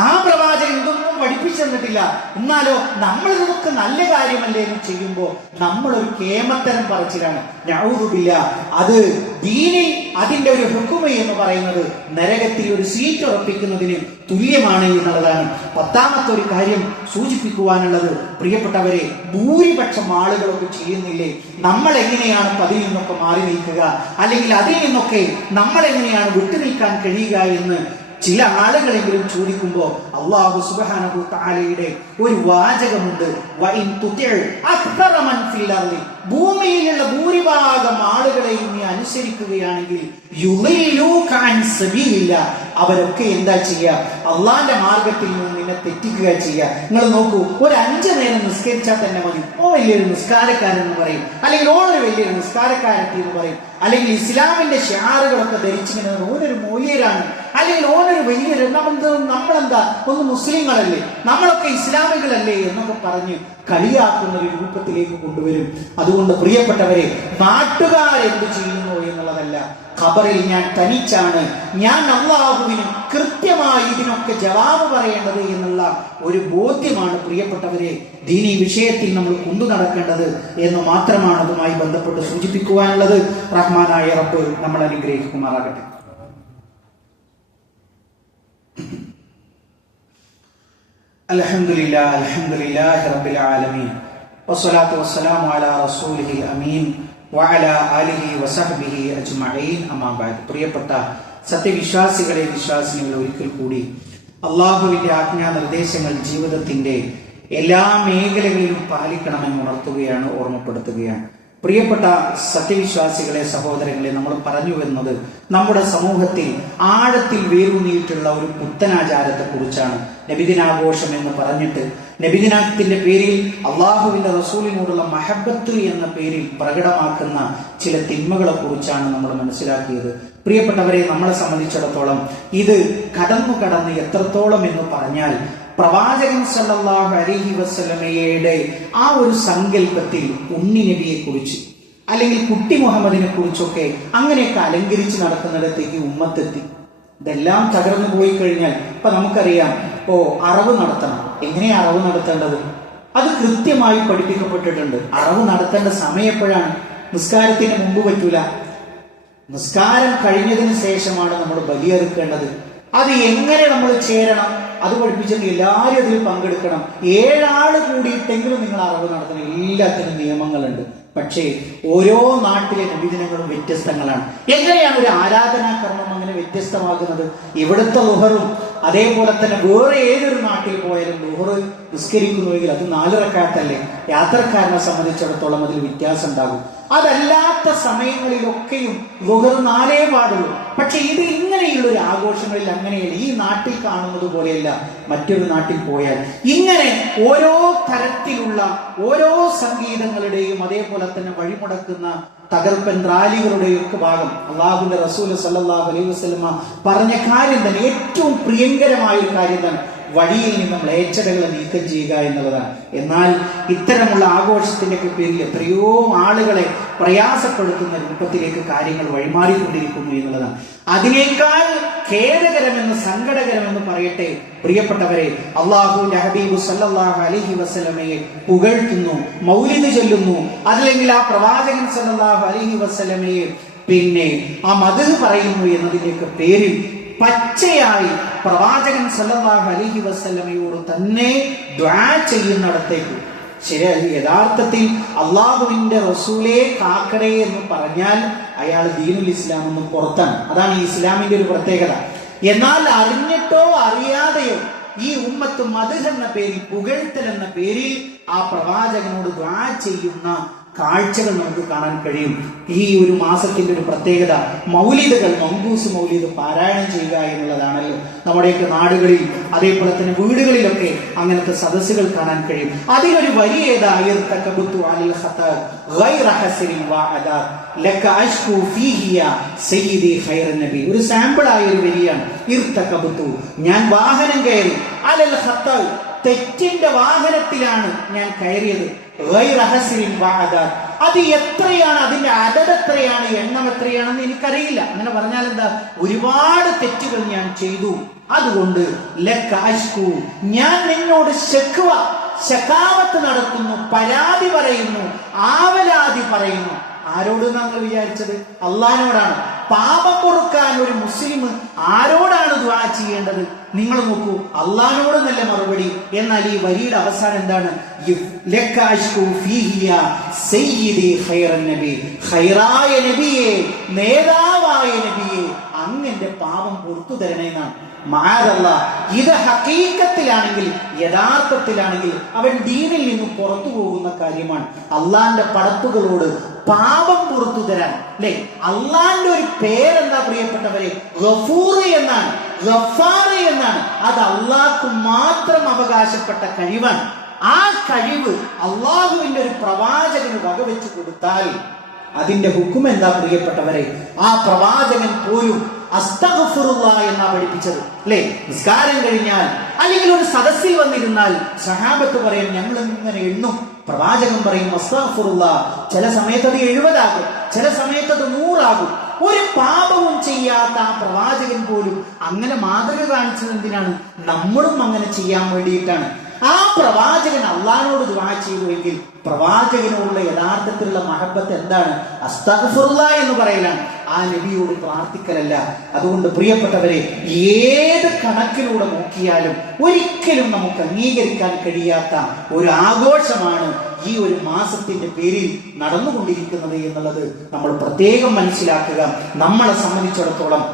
ആ പ്രവാചകൻ ഇതൊന്നും പഠിപ്പിച്ചു തന്നിട്ടില്ല. എന്നാലോ നമ്മൾ ഇതൊക്കെ നല്ല കാര്യമല്ലേ എന്ന് ചെയ്യുമ്പോൾ നമ്മളൊരു കേമത്തരം പറച്ചിലാണ്. നഊദുബില്ലാ. അത് ദീനിൽ അതിന്റെ ഒരു ഹുക്മ എന്ന് പറയുന്നത് നരകത്തിൽ ഒരു സീറ്റ് ഉറപ്പിക്കുന്നതിന് തുല്യമാണ് എന്നുള്ളതാണ്. 10ാമത്തെ ഒരു കാര്യം സൂചിപ്പിക്കുവാനുള്ളത്, പ്രിയപ്പെട്ടവരെ, ഭൂരിപക്ഷം ആളുകളൊക്കെ ചെയ്യുന്നില്ലേ? നമ്മൾ എങ്ങനെയാണ് അതിൽ നിന്നൊക്കെ മാറി നിൽക്കുക, അല്ലെങ്കിൽ അതിൽ നിന്നൊക്കെ നമ്മൾ എങ്ങനെയാണ് വിട്ടുനിൽക്കാൻ കഴിയുക എന്ന് ചില ആളുകളെങ്കിലും ചോദിക്കുമ്പോൾ അല്ലാഹു സുബ്ഹാനഹു തആലയുടെ ഒരു വാചകമുണ്ട്. വഇൻ തുതിഉ അക്തറ മൻ ഫിൽ അർളി, ഭൂമിയിലുള്ള ഭൂരിഭാഗം ആളുകളെയും നീ അനുസരിക്കുകയാണെങ്കിൽ യുളിലൂക അൻ സബീലില്ലാ, അവരൊക്കെ എന്താ ചെയ്യുക? അള്ളാന്റെ മാർഗത്തിൽ നിന്ന് നിന്നെ തെറ്റിക്കുക ചെയ്യുക. നിങ്ങൾ നോക്കൂ, ഒരു 5 നേരം നിസ്കരിച്ചാൽ തന്നെ മതി. ഓ വലിയൊരു നിസ്കാരക്കാരൻ എന്ന് പറയും, അല്ലെങ്കിൽ ഓരോ വലിയൊരു നിസ്കാരക്കാരത്തി എന്ന് പറയും, അല്ലെങ്കിൽ ഇസ്ലാമിന്റെ ഷിആറുകളൊക്കെ ധരിച്ചിങ്ങനെ ഓനൊരു മൗലിയരാണ്, അല്ലെങ്കിൽ ഓനൊരു വലിയൊരു നമ്മളെന്താ ഒന്ന് മുസ്ലിങ്ങളല്ലേ, നമ്മളൊക്കെ ഇസ്ലാമികളല്ലേ എന്നൊക്കെ പറഞ്ഞ് കളിയാക്കുന്ന ഒരു രൂപത്തിലേക്ക് കൊണ്ടുവരും. അതുകൊണ്ട് പ്രിയപ്പെട്ടവരെ, നാട്ടുകാരെന്ത് ചെയ്യുന്നു എന്നുള്ളതല്ല, ഖബറിൽ ഞാൻ തനിച്ചാണ്, ഞാൻ അല്ലാഹുവിന് കൃത്യമായി ഇതിനൊക്കെ ജവാബ് പറയേണ്ടത് എന്നുള്ള ഒരു ബോധ്യമാണ് പ്രിയപ്പെട്ടവരെ ദീനി വിഷയത്തിൽ നമ്മൾ കൊണ്ടു നടക്കേണ്ടത് എന്ന് മാത്രമാണ് അതുമായി ബന്ധപ്പെട്ട് സൂചിപ്പിക്കുവാനുള്ളത്. റഹ്മാനായ റബ്ബ് നമ്മൾ അനുഗ്രഹിക്കുമാറാകട്ടെ. അൽഹംദുലില്ലാഹി റബ്ബിൽ ആലമീൻ വസ്സലാത്തു വസ്സലാമു അലാ റസൂലിഹിൽ അമീൻ വഅലാ ആലിഹി വസഹ്ബിഹി അജ്മഈൻ അമ്മാ ബഅദ്. പ്രിയപ്പെട്ട സത്യവിശ്വാസികളെ, വിശ്വാസികളെ, ഒരിക്കൽ കൂടി അള്ളാഹുവിന്റെ ആജ്ഞാ നിർദ്ദേശങ്ങൾ ജീവിതത്തിന്റെ എല്ലാ മേഖലകളിലും പാലിക്കണമെന്ന് ഉണർത്തുകയാണ്, ഓർമ്മപ്പെടുത്തുകയാണ്. പ്രിയപ്പെട്ട സത്യവിശ്വാസികളെ, സഹോദരങ്ങളെ, നമ്മൾ പറഞ്ഞു വരുന്നത് നമ്മുടെ സമൂഹത്തിൽ ആഴത്തിൽ വേരൂന്നിയിട്ടുള്ള ഒരു പുത്തനാചാരത്തെ കുറിച്ചാണ്. നബിദിനാഘോഷം എന്ന് പറഞ്ഞിട്ട് നബിദിനത്തിന്റെ പേരിൽ അള്ളാഹുവിന്റെ റസൂലിനോടുള്ള മഹബത്ത് എന്ന പേരിൽ പ്രകടമാക്കുന്ന ചില തിന്മകളെ കുറിച്ചാണ് നമ്മൾ മനസ്സിലാക്കിയത്. പ്രിയപ്പെട്ടവരെ, നമ്മളെ സംബന്ധിച്ചിടത്തോളം ഇത് കടന്ന് എത്രത്തോളം എന്ന് പറഞ്ഞാൽ പ്രവാചകൻ സല്ലല്ലാഹു അലൈഹി വസല്ലമയുടെ ആ ഒരു സങ്കല്പത്തിൽ ഉണ്ണി നബിയെ കുറിച്ച് അല്ലെങ്കിൽ കുട്ടി മുഹമ്മദിനെ കുറിച്ചൊക്കെ അങ്ങനെയൊക്കെ അലങ്കരിച്ച് നടക്കുന്നിടത്തേക്ക് ഉമ്മത്തെത്തി. ഇതെല്ലാം തകർന്നു പോയി കഴിഞ്ഞാൽ ഇപ്പൊ നമുക്കറിയാം, അറവ് നടത്തണം. എങ്ങനെയാ അറവ് നടത്തേണ്ടത്? അത് കൃത്യമായി പഠിപ്പിക്കപ്പെട്ടിട്ടുണ്ട്. അറവ് നടത്തേണ്ട സമയം എപ്പോഴാണ്? നിസ്കാരത്തിന് മുമ്പ് പറ്റൂല. നിസ്കാരം കഴിഞ്ഞതിന് ശേഷമാണ് നമ്മൾ ബലിയെറുക്കേണ്ടത്. അത് എങ്ങനെ നമ്മൾ ചേരണം അത് പഠിപ്പിച്ചിട്ട് എല്ലാവരും അതിൽ പങ്കെടുക്കണം. 7 ആള് കൂടിയിട്ടെങ്കിലും നിങ്ങൾ അറവ് നടത്തണം. എല്ലാത്തിനും നിയമങ്ങളുണ്ട്. പക്ഷേ ഓരോ നാട്ടിലെ നബിദിനങ്ങളും വ്യത്യസ്തങ്ങളാണ്. എങ്ങനെയാണ് ഒരു ആരാധനാകർമ്മം അങ്ങനെ വ്യത്യസ്തമാകുന്നത്? ഇവിടുത്തെ ലുഹറും അതേപോലെ തന്നെ വേറെ ഏതൊരു നാട്ടിൽ പോയാലും ലുഹർ നിസ്കരിക്കുന്നുവെങ്കിൽ അത് 4 റക്അത്തല്ലേ. യാത്രക്കാരനെ സംബന്ധിച്ചിടത്തോളം അതിൽ വ്യത്യാസം ഉണ്ടാകും. അതല്ലാത്ത സമയങ്ങളിലൊക്കെയും ലുഹർ 4 പാടുള്ളൂ. പക്ഷെ ഇത് ഇങ്ങനെയുള്ള ഒരു ആഘോഷങ്ങളിൽ അങ്ങനെയല്ല. ഈ നാട്ടിൽ കാണുന്നത് പോലെയല്ല മറ്റൊരു നാട്ടിൽ പോയാൽ. ഇങ്ങനെ ഓരോ തരത്തിലുള്ള ഓരോ സംഗീതങ്ങളുടെയും അതേപോലെ തന്നെ വഴിമുടക്കുന്ന തകർപ്പൻ റാലികളുടെയും ഒക്കെ ഭാഗം അള്ളാഹുവിന്റെ റസൂൽ സല്ലല്ലാഹു അലൈഹി വസല്ലമ പറഞ്ഞ കാര്യം തന്നെ, ഏറ്റവും പ്രിയങ്കരമായ ഒരു കാര്യം തന്നെ വഴിയിൽ നിന്ന് മ്ലേച്ഛതകളെ നീക്കം ചെയ്യുക എന്നുള്ളതാണ്. എന്നാൽ ഇത്തരമുള്ള ആഘോഷത്തിന്റെ പേരിൽ എത്രയോ ആളുകളെ പ്രയാസപ്പെടുത്തുന്ന രൂപത്തിലേക്ക് കാര്യങ്ങൾ വഴിമാറിക്കൊണ്ടിരിക്കുന്നു എന്നുള്ളതാണ്. അതിനേക്കാൾ ഖേദകരമെന്ന് സങ്കടകരമെന്ന് പറയട്ടെ പ്രിയപ്പെട്ടവരെ, അള്ളാഹുവിന്റെ ഹബീബ് സല്ലല്ലാഹു അലൈഹി വസല്ലമയെ പുകഴ്ത്തുന്നു, മൗലിദ് ചൊല്ലുന്നു, അതല്ലെങ്കിൽ ആ പ്രവാചകൻ സല്ലല്ലാഹു അലൈഹി വസല്ലമയെ പിന്നെ ആ മദ്ഹ് പറയുന്നു എന്നതിന്റെയൊക്കെ പേരിൽ പച്ചയായി പ്രവാചകൻ സല്ലല്ലാഹു അലൈഹി വസല്ലമയോട് തന്നെ ദുആ ചെയ്യുന്നിടത്തേക്ക് ശരിയായി യഥാർത്ഥത്തിൽ അള്ളാഹുവിന്റെ റസൂലേ കാക്കടേ എന്ന് പറഞ്ഞാൽ അയാൾ ദീനുൽ ഇസ്ലാം എന്ന് പുറത്താണ്. അതാണ് ഈ ഇസ്ലാമിന്റെ ഒരു പ്രത്യേകത. എന്നാൽ അറിഞ്ഞിട്ടോ അറിയാതെയോ ഈ ഉമ്മത്ത് മദ്ഹ് എന്ന പേരിൽ, പുകഴ്ത്തൽ എന്ന പേരിൽ ആ പ്രവാചകനോട് ദുആ ചെയ്യുന്ന കാഴ്ചകൾ നമുക്ക് കാണാൻ കഴിയും. ഈ ഒരു മാസത്തിന്റെ ഒരു പ്രത്യേകത മൗലിദുകൾ, മങ്കൂസ് മൗലിദ് പാരായണം ചെയ്യുക എന്നുള്ളതാണല്ലോ. നമ്മുടെയൊക്കെ നാടുകളിൽ അതേപോലെ തന്നെ വീടുകളിലൊക്കെ അങ്ങനത്തെ സദസ്സുകൾ കാണാൻ കഴിയും. അതിനൊരു വരി ഏതാ? ഒരു സാമ്പിൾ ആയ ഒരു വരിയാണ്. ഞാൻ വാഹനം കയറി അലൽ ഖത്താ, തെറ്റിന്റെ വാഹനത്തിലാണ് ഞാൻ കയറിയത്. അത് എത്രയാണ്, അതിന്റെ അടട് എത്രയാണ്, എണ്ണം എത്രയാണെന്ന് എനിക്കറിയില്ല. അങ്ങനെ പറഞ്ഞാൽ എന്താ? ഒരുപാട് തെറ്റുകൾ ഞാൻ ചെയ്തു. അതുകൊണ്ട് ഞാൻ നിന്നോട് ശകാവത്ത് നടത്തുന്നു, പരാതി പറയുന്നു, ആവലാതി പറയുന്നു. ആരോട് നമ്മൾ വിചാരിച്ചത്? അള്ളാഹിനോടാണ്. പാപം പൊറുക്കാൻ ഒരു മുസ്ലിം ആരോടാണ് ദുആ ചെയ്യേണ്ടത്? നിങ്ങൾ നോക്കൂ, അള്ളാഹിനോട് നല്ല മറുപടി. എന്നാൽ ഈ വരിയുടെ അവസാനം എന്താണ്? ഖൈറായ നബിയെ, നേതാവായ നബിയെ, അങ്ങന്റെ പാപം പുറത്തു തരണേ എന്നാണ്. ഇത് ഹഖീഖത്തിലാണെങ്കിൽ, യഥാർത്ഥത്തിലാണെങ്കിൽ അവൻ ദീനിൽ നിന്ന് പുറത്തു പോകുന്ന കാര്യമാണ്. അള്ളാന്റെ പടപ്പുകളോട് പാപം പുറത്തു തരാൻ, അല്ലെ? അള്ളാന്റെ ഒരു പേരെന്താ പ്രിയപ്പെട്ടവരെ? ഗഫൂർ എന്നാണ്, ഗഫാർ എന്നാണ്. അത് അള്ളാഹ്ക്ക് മാത്രം അവകാശപ്പെട്ട കഴിവാണ്. ആ കഴിവ് അള്ളാഹുവിന്റെ ഒരു പ്രവാചകന് വകവെച്ചു കൊടുത്താൽ അതിന്റെ ഹുക്കം എന്താ പ്രിയപ്പെട്ടവരെ? ആ പ്രവാചകൻ പോലും അസ്തഗ്ഫിറുല്ലാഹ് എന്നാ പഠിപ്പിച്ചത്, അല്ലെ? നിസ്കാരം കഴിഞ്ഞാൽ അല്ലെങ്കിൽ ഒരു സദസ്സിൽ വന്നിരുന്നാൽ സഹാബത്ത് പറയും, ഞങ്ങൾ ഇങ്ങനെ എണ്ണും. പ്രവാചകൻ പറയും അസ്തഗ്ഫിറുല്ലാഹ്. ചില സമയത്ത് അത് 70 ആകും, ചില സമയത്ത് അത് 100 ആകും. ഒരു പാപവും ചെയ്യാത്ത ആ പ്രവാചകൻ പോലും അങ്ങനെ മാതൃക കാണിച്ചത് എന്തിനാണ്? നമ്മളും അങ്ങനെ ചെയ്യാൻ വേണ്ടിയിട്ടാണ്. ആ പ്രവാചകൻ അള്ളാഹിനോട് ദുആ ചെയ്തുവെങ്കിൽ പ്രവാചകനോടുള്ള യഥാർത്ഥത്തിലുള്ള മഹബത്ത് എന്താണ്? അസ്തഗ്ഫിറുല്ലാഹ് എന്ന് പറയലാണ്. ആ നബിയോട് പ്രാർത്ഥിക്കലല്ല. അതുകൊണ്ട് പ്രിയപ്പെട്ടവരെ, ഏത് കണക്കിലൂടെ നോക്കിയാലും ഒരിക്കലും നമുക്ക് അംഗീകരിക്കാൻ കഴിയാത്ത ഒരു ആഘോഷമാണ് ഈ ഒരു മാസത്തിന്റെ പേരിൽ നടന്നുകൊണ്ടിരിക്കുന്നത് എന്നുള്ളത് നമ്മൾ പ്രത്യേകം മനസ്സിലാക്കുക. നമ്മളെ സംബന്ധിച്ചിടത്തോളം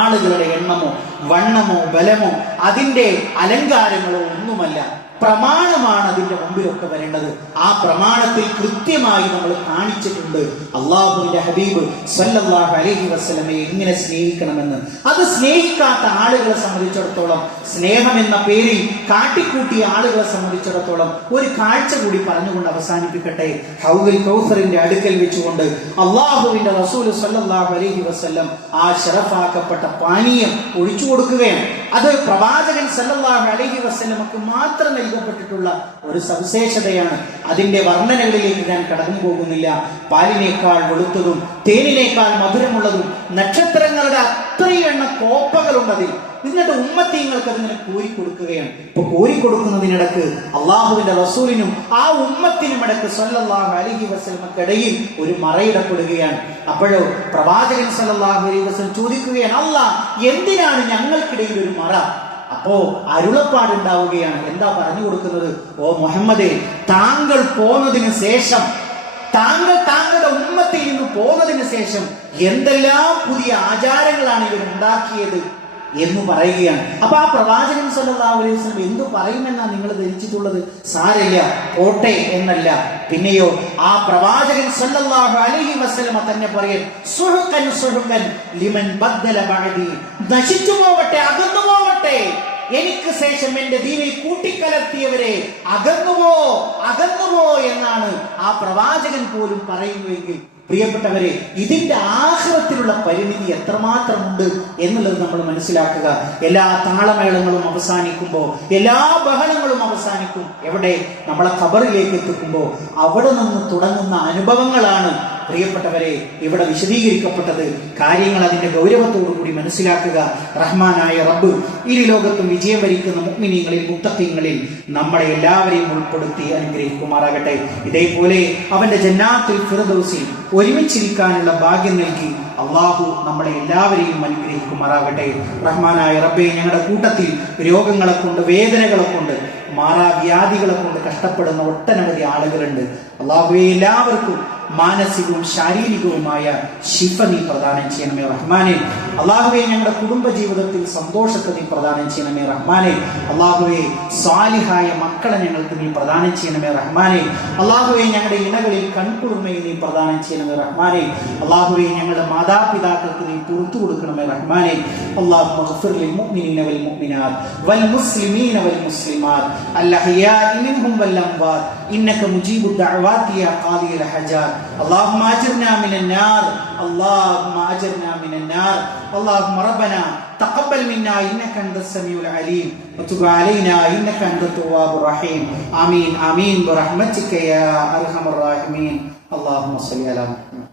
ആളുകളുടെ എണ്ണമോ വണ്ണമോ ബലമോ അതിന്റെ അലങ്കാരങ്ങളോ ഒന്നുമല്ല. പ്രമാണമാണ് അതിന്റെ മുമ്പിലൊക്കെ വരേണ്ടത്. ആ പ്രമാണത്തിൽ കൃത്യമായി നമ്മൾ കാണിച്ചിട്ടുണ്ട് അള്ളാഹുവിന്റെ ഹബീബ് സല്ലല്ലാഹു അലൈഹി വസല്ലമയെ എങ്ങനെ സ്നേഹിക്കണമെന്ന്. അത് സ്നേഹിക്കാത്ത ആളുകളെ സംബന്ധിച്ചിടത്തോളം, സ്നേഹം എന്ന പേരിൽ കാട്ടിക്കൂട്ടിയ ആളുകളെ സംബന്ധിച്ചിടത്തോളം ഒരു കാഴ്ച കൂടി പറഞ്ഞുകൊണ്ട് അവസാനിപ്പിക്കട്ടെ. ഹൗദുൽ കൗസറിന്റെ അടുക്കൽ വെച്ചുകൊണ്ട് അള്ളാഹുവിന്റെ റസൂൽ സല്ലല്ലാഹു അലൈഹി വസല്ലം ആ ശറഫാക്കപ്പെട്ട പാനീയം ഒഴിച്ചു കൊടുക്കുകയാണ്. അത് പ്രവാചകൻ സല്ലല്ലാഹു അലൈഹി വസല്ലമക്ക് മാത്രം നൽകപ്പെട്ടിട്ടുള്ള ഒരു സവിശേഷതയാണ്. അതിന്റെ വർണ്ണനകളിലേക്ക് ഞാൻ കടന്നു പോകുന്നില്ല. പാലിനേക്കാൾ വെളുത്തതും തേനിനേക്കാൾ മധുരമുള്ളതും നക്ഷത്രങ്ങളുടെ അത്രയും എണ്ണ കോപ്പകളുണ്ട് അതിൽ. എന്നിട്ട് ഉമ്മത്തീങ്ങൾക്ക് അതിങ്ങനെ കോരിക്കൊടുക്കുകയാണ്. ഇപ്പൊ കോരിക്കൊടുക്കുന്നതിനിടക്ക് അള്ളാഹുവിന്റെ റസൂലിനും ആ ഉമ്മത്തിനും ഇടക്ക് സല്ലല്ലാഹു അലൈഹി വസല്ലമക്കിടയിൽ ഒരു മറയിടപ്പെടുകയാണ്. അപ്പോഴോ പ്രവാചകൻ സല്ലല്ലാഹു അലൈഹി വസല്ലം ചോദിക്കുകയാണ്, അല്ലാഹ് എന്തിനാണ് ഞങ്ങൾക്കിടയിൽ ഒരു മറ? അപ്പോ അരുളപ്പാടുണ്ടാവുകയാണ്. എന്താ പറഞ്ഞു കൊടുക്കുന്നത്? ഓ മുഹമ്മദേ, താങ്കൾ പോന്നതിന് ശേഷം, താങ്കളുടെ ഉമ്മത്തിൽ നിന്ന് പോന്നതിന് ശേഷം എന്തെല്ലാം പുതിയ ആചാരങ്ങളാണ് ഇവർ ഉണ്ടാക്കിയത് എന്ന് പറയുകയാണ്. അപ്പൊ ആ പ്രവാചകൻ സല്ലല്ലാഹു അലൈഹി വസല്ലം എന്തു പറയുമെന്നാണ് നിങ്ങൾ ധരിച്ചിട്ടുള്ളത്? സാരല്ല, പോട്ടെ എന്നല്ല. പിന്നെയോ ആ പ്രവാചകൻ സല്ലല്ലാഹു അലൈഹി വസല്ലം തന്നെ പറയും, സുഹുഖൻ സുഹുഖൻ ലിമൻ ബദ്ദല ബഅദി, നശിച്ചു പോവട്ടെ, അകന്നു പോവട്ടെ, എനിക്ക് ശേഷം എന്റെ ദീനിൽ കൂട്ടിക്കലർത്തിയവരെ അകന്നുപോ എന്നാണ് ആ പ്രവാചകൻ പോലും പറയുന്നുവെങ്കിൽ പ്രിയപ്പെട്ടവരെ, ഇതിന്റെ ആഖിറത്തിലുള്ള പരിമിതി എത്രമാത്രമുണ്ട് എന്നുള്ളത് നമ്മൾ മനസ്സിലാക്കുക. എല്ലാ താളമേളങ്ങളും അവസാനിക്കുമ്പോൾ, എല്ലാ ബഹളങ്ങളും അവസാനിക്കും. എവിടെ? നമ്മളെ ഖബറിലേക്ക് എത്തിക്കുമ്പോൾ അവിടെ നിന്ന് തുടങ്ങുന്ന അനുഭവങ്ങളാണ് പ്രിയപ്പെട്ടവരെ ഇവിടെ വിശദീകരിക്കപ്പെട്ടത്. കാര്യങ്ങൾ അതിന്റെ ഗൗരവത്തോടു കൂടി മനസ്സിലാക്കുക. റഹ്മാനായ റബ്ബ് ഈ ലോകത്തും വിജയം വരിക്കുന്ന മുഅ്മിനീങ്ങളിൽ മുത്തഖീങ്ങളിൽ നമ്മളെ എല്ലാവരെയും ഉൾപ്പെടുത്തി അനുഗ്രഹിക്കുമാറാകട്ടെ. ഇതേപോലെ അവന്റെ ജന്നാത്തുൽ ഫിർദൗസിൽ ഒരുമിച്ചിരിക്കാനുള്ള ഭാഗ്യം നൽകി അള്ളാഹു നമ്മളെ എല്ലാവരെയും അനുഗ്രഹിക്കുമാറാകട്ടെ. റഹ്മാനായ റബ്ബേ, ഞങ്ങളുടെ കൂട്ടത്തിൽ രോഗങ്ങളെ കൊണ്ട്, വേദനകളെ കൊണ്ട്, മാറാവ്യാധികളെ കൊണ്ട് കഷ്ടപ്പെടുന്ന ഒട്ടനവധി ആളുകളുണ്ട്. അള്ളാഹുവേ, എല്ലാവർക്കും മാനസികവും ശാരീരികവുമായ ശിഫ നീ പ്രദാനം ചെയ്യണമേ റഹ്മാനെ. അള്ളാഹുവേ, ഞങ്ങളുടെ കുടുംബ ജീവിതത്തിൽ സന്തോഷത്തെ നീ പ്രദാനം ചെയ്യണമേ റഹ്മാനെ. അള്ളാഹുവേ, സാലിഹായ മക്കളെ ഞങ്ങൾക്ക് നീ പ്രദാനം ചെയ്യണമേ റഹ്മാനെ. അള്ളാഹുവേ, ഞങ്ങളുടെ ഇണകളിൽ കൺകുളിർമയെ നീ പ്രദാനം ചെയ്യണമേ റഹ്മാനെ. അള്ളാഹുവേ, ഞങ്ങളുടെ മാതാപിതാക്കൾക്ക് നീ പുറത്തു കൊടുക്കണമേ റഹ്മാനെ. അല്ലാഹുമ്മ ഗ്ഫിർ ലിൽ മുഅ്മിനീന വൽ മുഅ്മിനാത്ത് വൽ മുസ്ലിമീന വൽ മുസ്ലിമാത്ത് അൽ അഹ്യാഇ മിൻഹും വൽ അംവാത്ത് ഇന്നക മുജീബു ദഅവാതി യാ ഖാദിയൽ ഹജാത്ത്. اللهم اجرنا من النار، اللهم اجرنا من النار. اللهم ربنا تقبل منا انك انت السميع العليم وتب علينا انك انت التواب الرحيم. امين امين برحمتك يا ارحم الراحمين. اللهم صل على محمد.